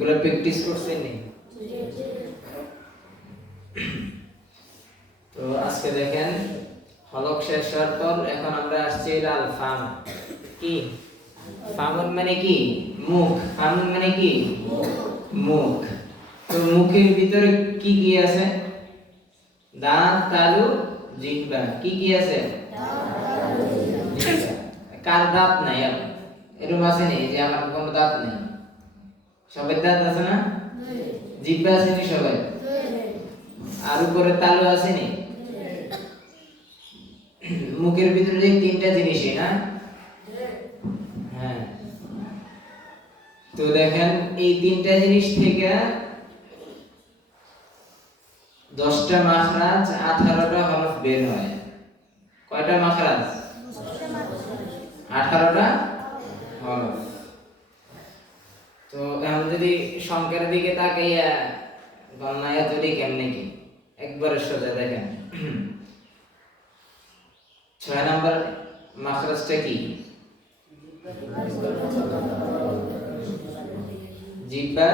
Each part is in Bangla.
এগুলো প্র্যাকটিস করছেন নি? তো আজকে দেখেন হলক শেষ হওয়ার পর এখন আমরা আসছি আল ফাম। কি ফামুন মানে কি? মুখ। ফামুন মানে কি? মুখ। তো মুখের ভিতরে কি কি আছে? দাঁত, তালু, জিহ্বা। কি কি আছে? কার দাঁত নাই? এরকম আছে নি যে আমার কোনো দাঁত নেই? সবার দাঁত আছে না? জিহ্বা আছে নি সবাই? আর উপরে তালু আছে নি? মুখের ভিতরে যে তিনটা জিনিসই না? হ্যাঁ। তো দেখেন এই তিনটা জিনিস থেকে 10টা মাখরাজ 18টা হরফ বের হয়। কয়টা মাখরাজ? 18টা হরফ। তো এখন যদি সংখ্যার দিকে তাকাইয়া গণনায় তৈরি কেমনে কি একবারে সোজা দেখেন। 6 নাম্বার মাখরাজটা কি? জিহ্বা।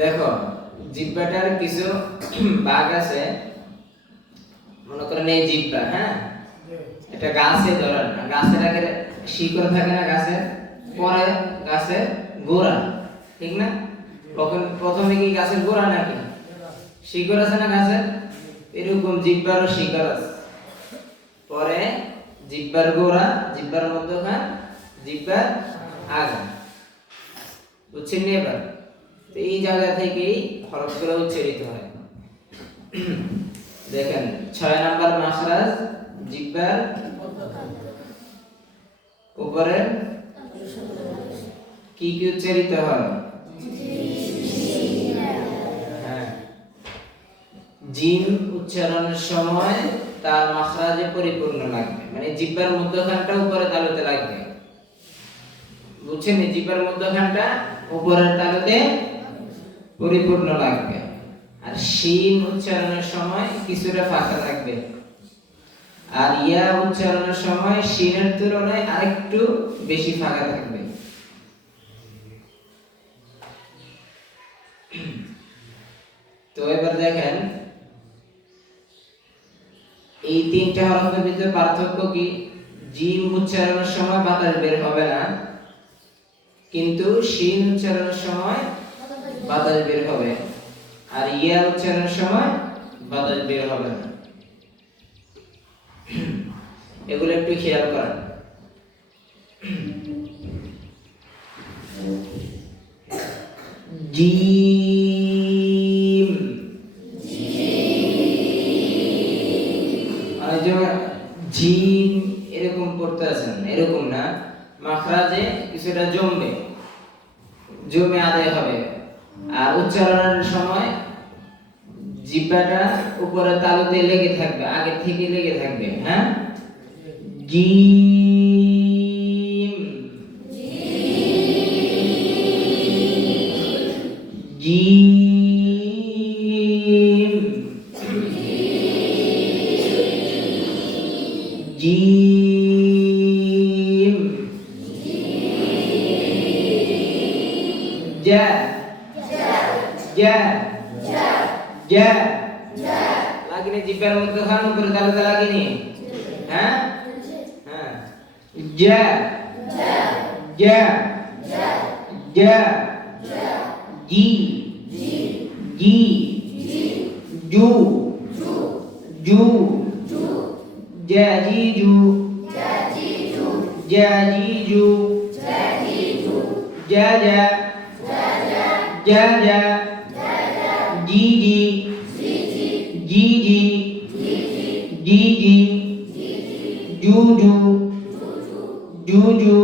দেখো জিহ্বাটার কিছু ভাগ আছে। মনে করেন এই জিহ্বা, হ্যাঁ, এটা গাছে ধরেন, গাছের আগে শিকড় থাকে না, গাছের পরে গাছের গোড়া, ঠিক না? প্রথমে কি গাছের গোড়া নাকি শিকড় আছে না গাছের? এরকম জিহ্বারও শিকড় আছে, পরে জিহ্বার গোড়া, জিহ্বার মধ্যখান, জিহ্বার আগা। বুঝছেন নি এবার? তো এই জায়গা থেকেই হরফগুলো উচ্চারিত হয়। দেখেন 6 নাম্বার মাখরাজ জিহ্বার উপরে কি কি উচ্চারিত হয়? হ্যাঁ, জিম উচ্চারণের সময় তার মাখরাজে পরিপূর্ণ লাগবে, মানে জিহ্বার মধ্যখানটা উপরে তালুতে লাগবে। বুঝছেন? জিহ্বার মধ্যখানটা উপরের তালুতে পরিপূর্ণ লাগবে। আর শিন উচ্চারণের সময় কিছুটা ফাঁকা থাকবে, আর ইয়া উচ্চারণের সময় শিনের তুলনায় আরেকটু বেশি ফাঁকা থাকবে। তো এবার দেখেন এই তিনটা হরফের ভিতরে পার্থক্য কি? জিম উচ্চারণের সময় বাতাস বের হবে না, কিন্তু শিন উচ্চারণের সময় বাতাস বের হবে, আর ইয়া উচ্চারণের সময় বাতাস বের হবে না। এগুলো একটু খেয়াল করেন। জিম, আর যে জিম এরকম পড়তে আছেন, এরকম না, মাখরাজে কিছুটা জমবে, জমে আদায় হবে। আর উচ্চারণের সময় জিহ্বাটা উপরে তালুতে লেগে থাকবে, আগে থেকে লেগে থাকবে। হ্যাঁ, জিম, জিম, জিম, জা, জা, জা, লাগিনি জিহ্বার মধ্যখান উপরে তালুতে লাগিনি। হ্যাঁ, হ্যাঁ, জা, জা, জা, জি, জি, জু, জু, জা জি জু, জা জি জু, জা জা, জা জা, জি জি, জি জি, জি জি, জু জু, জু জু,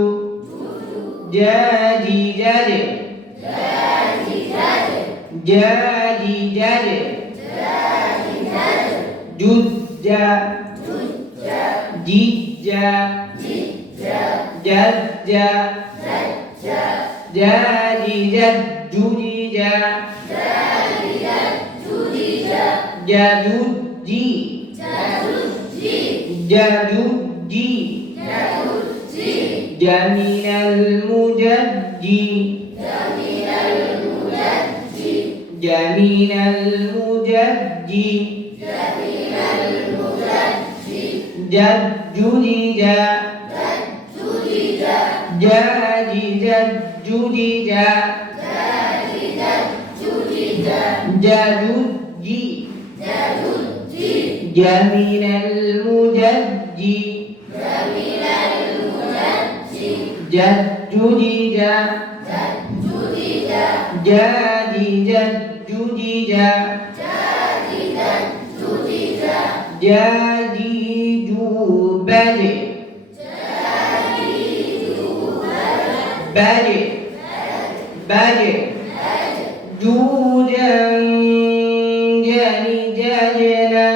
জা জি জা জে, জা জি জা জে, জু জা, জি জা, জা জা, জা জি জা, জু জি জা, জা জু জি, জা জু জি, জামিনাল মুজাদ্দি جميل المجدي جد جدد جاجي جد جدد جدجي جميل المجدي جد جدد جاجي جد جدد جاجي جوبدي بدي بدي جودا جاني جاجنا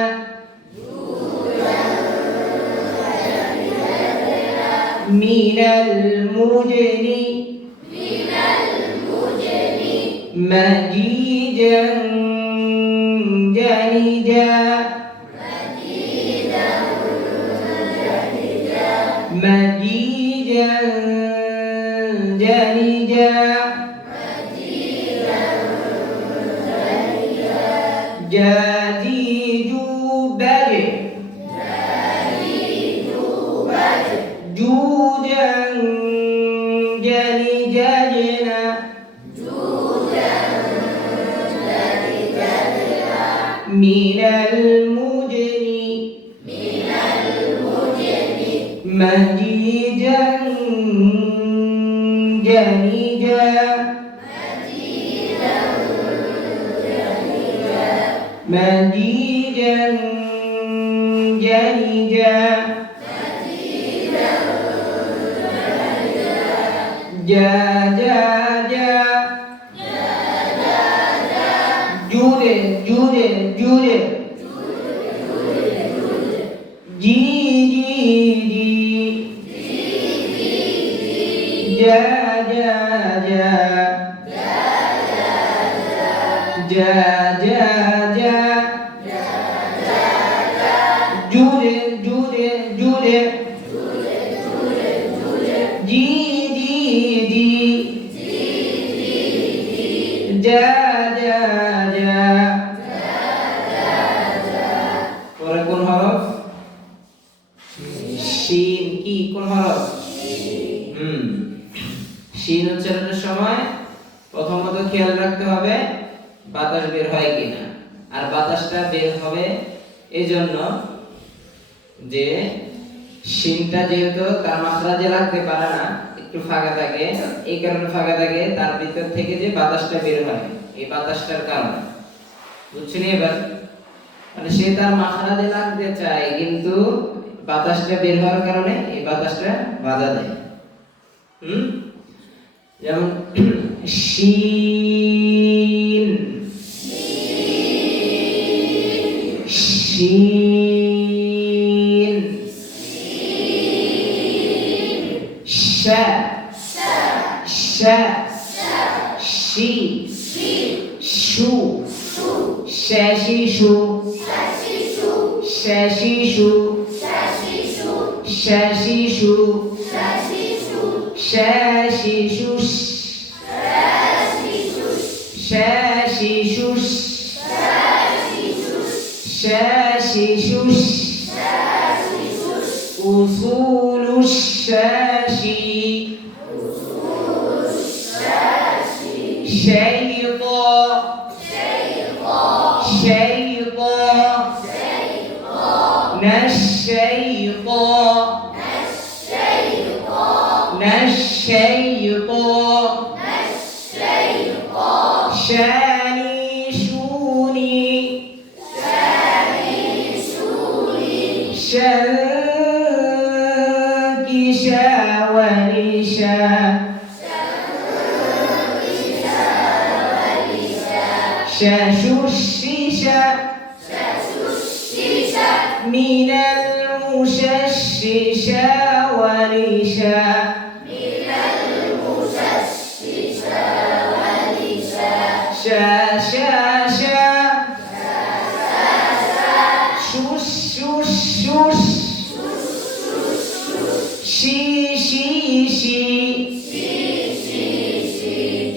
من المجني مجيدا جانجا مجيدا جانجا جديد بدء جودا جانجا من المجني مجيدا جانجا مجيدا جانجا جا جا جا جودة جودة جودة جي جي جي جا جا جا جا جا جا جودة جودة جودة جي جي جي جا جا جا পরে কোন হরফ শিন কি কোন হরফ শিন উচ্চারণের সময় প্রথমত খেয়াল রাখতে হবে বাতাস বের হয় কিনা আর বাতাসটা বের হবে এজন্য যে শিনটা যেহেতু তার মাখরাজে লাগতে পারে না একটু ফাঁকা থাকে এই কারণে ফাঁকা থাকে তার ভিতর থেকে যে বাতাসটা বের হয় এই বাতাসটার কারণে বুঝছেন এবার মানে সে তার মাখরাজে লাগতে চায় কিন্তু বাতাসটা বের হওয়ার কারণে এই বাতাসটা বাধা দেয় যেমন শিন শিন শা শা শি শু শাশিশু শাশিশু শাশিশু শাশিশু শাশিশু শাশিশু উসুলু শাশি شيطان شيطان نشيطان نشيطان شاني شوني شنكي شاولي شا شاشو الشيشة من المشششة وليشا شا شا شا شوش شوش شوش شي شي شي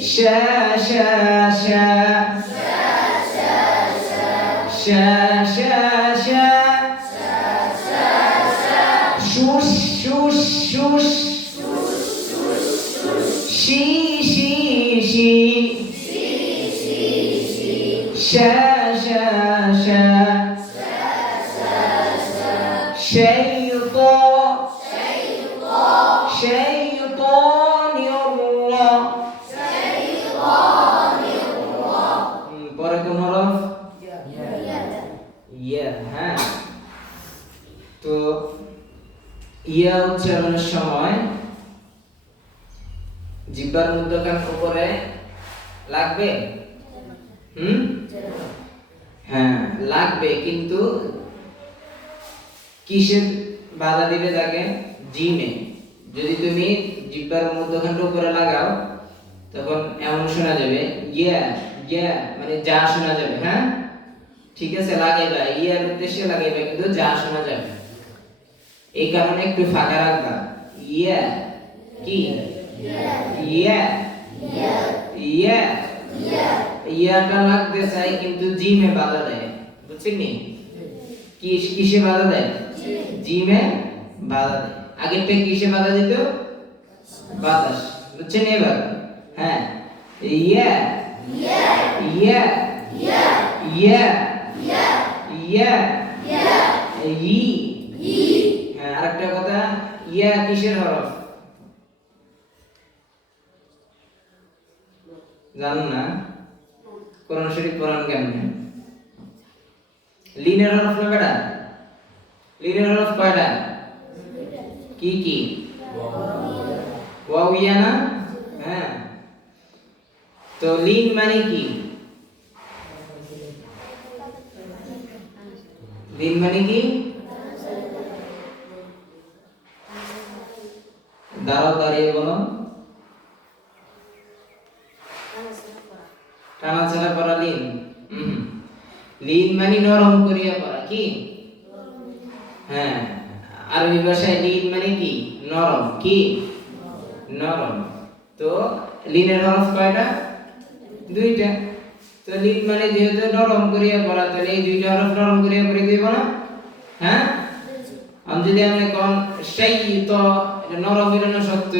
শা শা শা শা শা শা শুষ শুষ শুষ শি শি শি শা শা শা شيطان الله পরে কোন হরফ ইয়া হ্যাঁ তো ইয়া উচ্চারণের সময় জিহ্বার মধ্যখান উপরে লাগবে হ্যাঁ লাগবে কিন্তু কিসের বাধা দিবে তাকে জিমে যদি তুমি জিহ্বার মধ্যখানটা উপরে লাগাও তখন এমন শোনা যাবে ইয়া ইয়া মানে যা শোনা যাবে হ্যাঁ ঠিক আছে লাগাইবা ইয়ার উদ্দেশ্যে লাগাইবা কিন্তু যা শোনা যাবে এই কারণে একটু ফাঁকা রাখবা ইয়া কি ইয়া ইয়া ইয়াটা লাগতে চাই কিন্তু জিমে বাধা দেয় বুঝছেন কি কিসে বাধা দেয় জিমে বাধা দেয় আগেরটা কিসে বাধা দিত বাতাস বুঝছেন এবার হ্যাঁ ইয়া ইয়া ইয়া ইয়া ইয়া ই হ্যাঁ আরেকটা কথা ইয়া কিসের হরফ জানেন না কোরআন শরীফ পড়ান কেমনে লিনের হরফ না বেটা লিনের হরফ কয়টা কি কি ওয়াও ইয়া না হ্যাঁ তো লিন মানে কি লিন মানে কি দাঁড়াও দাঁড়িয়ে বলো টানা ছাড়া করা লিন লিন মানে নরম করিয়া করা কি হ্যাঁ আরবি ভাষায় লিন মানে কি নরম কি নরম তো লিনের হরফ কয়টা দুইটা তো লিন মানে যেহেতু নরম করিয়া করা তাহলে এই দুইটা হরফ নরম করিয়া করে দিব না হ্যাঁ আমি যদি আমরা কোন সেই তো এটা নরম হইল না শক্ত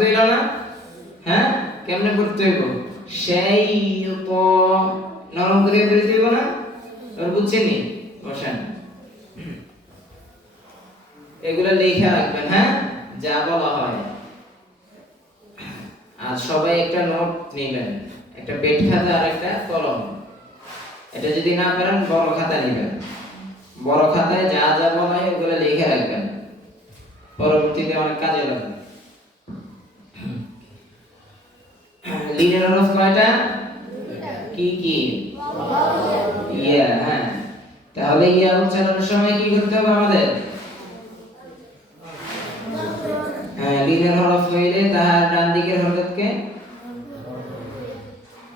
হইল না হ্যাঁ কেমনে করতে হইব সেই তো নরম করিয়া করে দিব না আর বুঝছেন নি বসেন এগুলো লেখা রাখবেন হ্যাঁ যা বলা হয় আর সবাই একটা নোট নেবেন একটা পেট খাতা আর একটা কলম এটা যদি না পারেন বড় খাতা নেবেন বড় খাতায় যা যা বলা হয় ওগুলো লিখে রাখবেন পরবর্তীতে অনেক কাজে লাগবে লিনের হরফ কয়টা কি কি ইয়া হ্যাঁ তাহলে ইয়া উচ্চারণের সময় কি করতে হবে আমাদের হ্যাঁ লিনের হরফ হইলে তাহার ডান দিকের হরফকে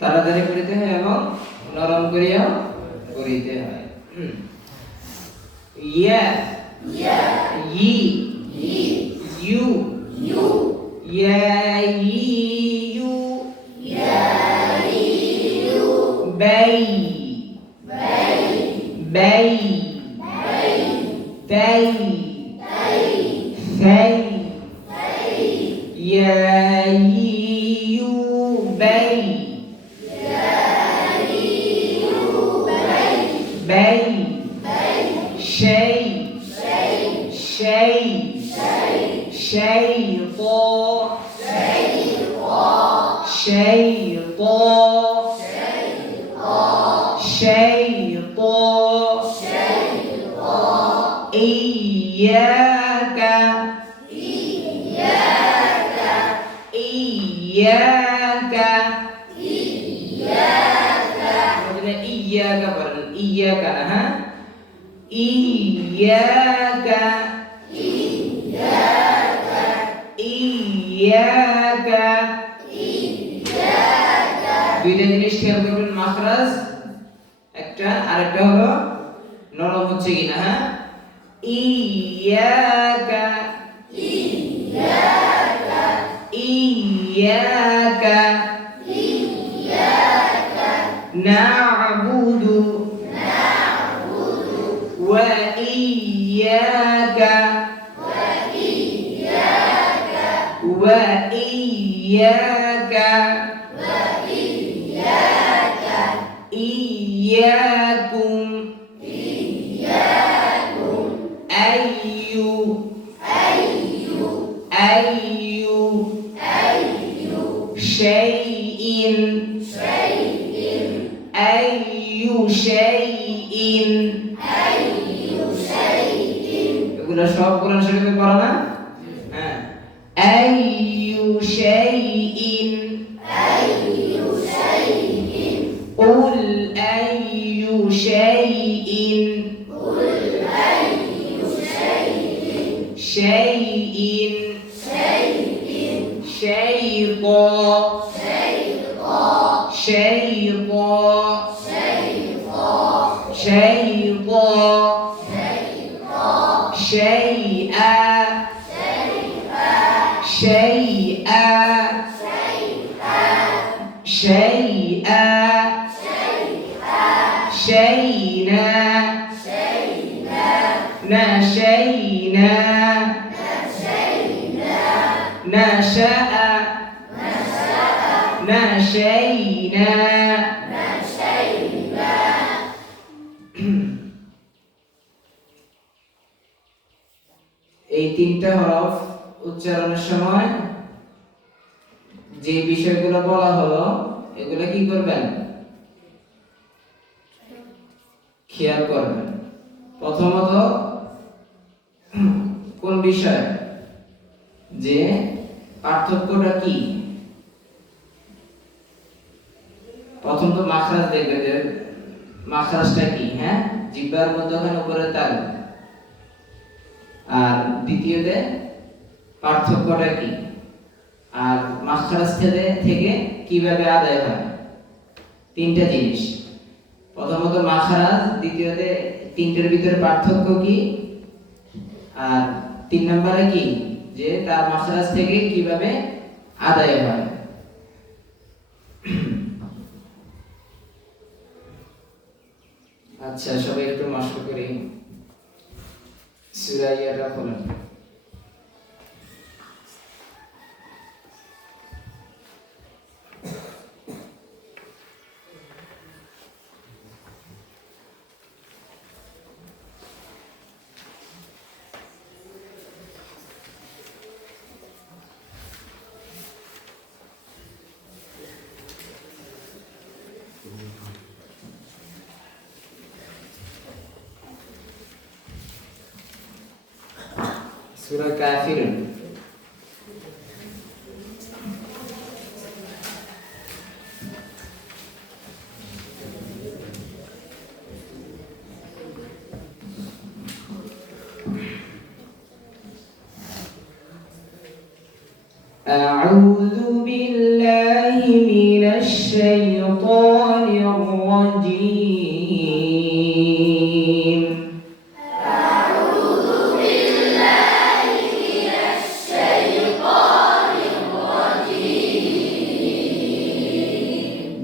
তাড়াতাড়ি করিতে হয় এবং নরম করিয়া করিতে হয় ইয়া ইয়া ই ইউ ইউ ইয়া ইউ ইয়া ইউ বাই বাই বাই বাই বাই ইয়া ইউ বাই বাই شيء شيء شيطان شيطان شيطان إياك إياك إياك إياك إياك ها إياك إياك إياك দুইটা জিনিস খেয়াল করবেন মাখরাজ একটা আরেকটা হলো নরম হচ্ছে কিনা হ্যাঁ إياك إياك إياك نعبد وإياك إياكم أي شيء এগুলো সব কোরআন শরীফে পড়া না? হ্যাঁ, أي شيء قل أي شيء نشينا এই তিনটা হরফ উচ্চারণের সময় যে বিষয়গুলো বলা হলো এগুলো কি করবেন? খেয়াল করবেন। প্রথমত কোন বিষয়, যে পার্থক্যটা কি? প্রথম তো মাখরাজ দেখবে যে মাখরাজটা কি, হ্যাঁ, জিহ্বার মধ্যে ওখানে উপরে তাল। আর দ্বিতীয়তে পার্থক্যটা কি, আর মাখরাজ থেকে কিভাবে আদায় হয়। তিনটা জিনিস, প্রথমত মাখরাজ, দ্বিতীয়তে তিনটের ভিতরে পার্থক্য কি, আর তিন নম্বরে কি, যে তার মাখরাজ থেকে কিভাবে আদায় হয়। আচ্ছা, সবাই একটু মস্ক করি। সূরা ইয়ারা খোলেন। সূরা কাফিরুন। أعوذ بالله من الشيطان الرجيم.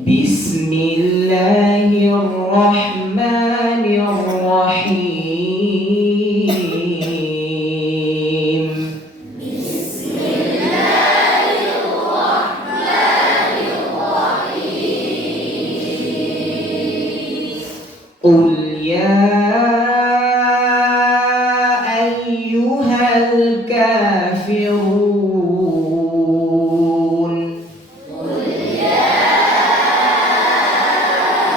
بسم الله الرحمن الرحيم. بسم الله الرحمن الرحيم. قل يا أيها الكافرون. قل يا أيها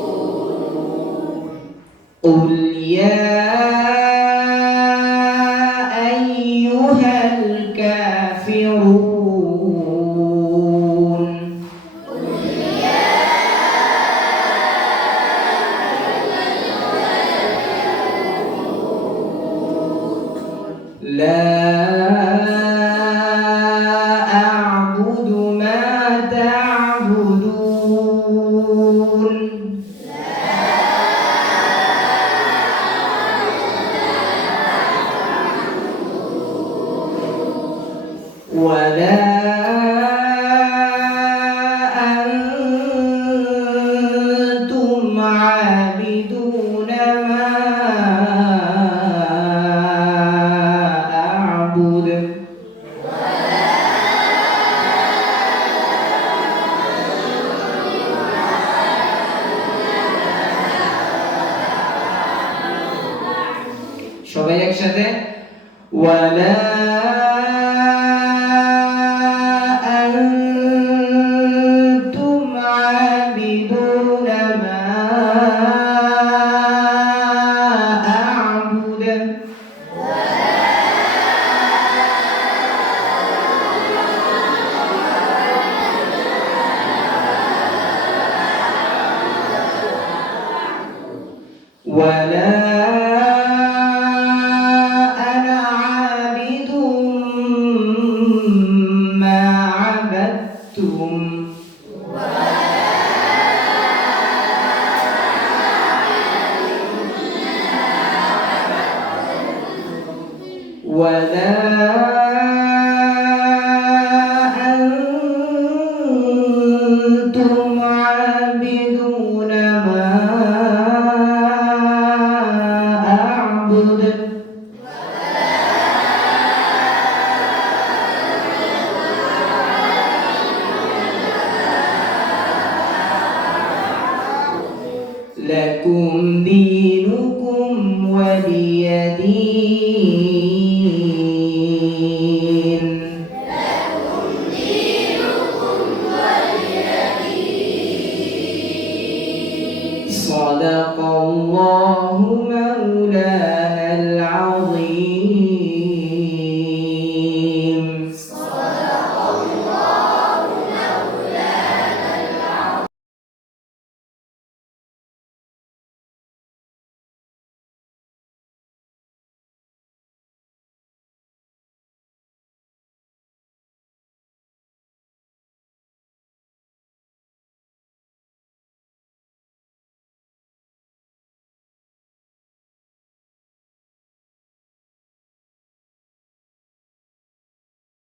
الكافرون. قل يا لا أعبد ما تعبدون. ولا أنتم عابدون ما أعبد সবাই একসাথে ولا أنتم عابدون ما أعبد ولا أنا عابد ما عبدتم ولا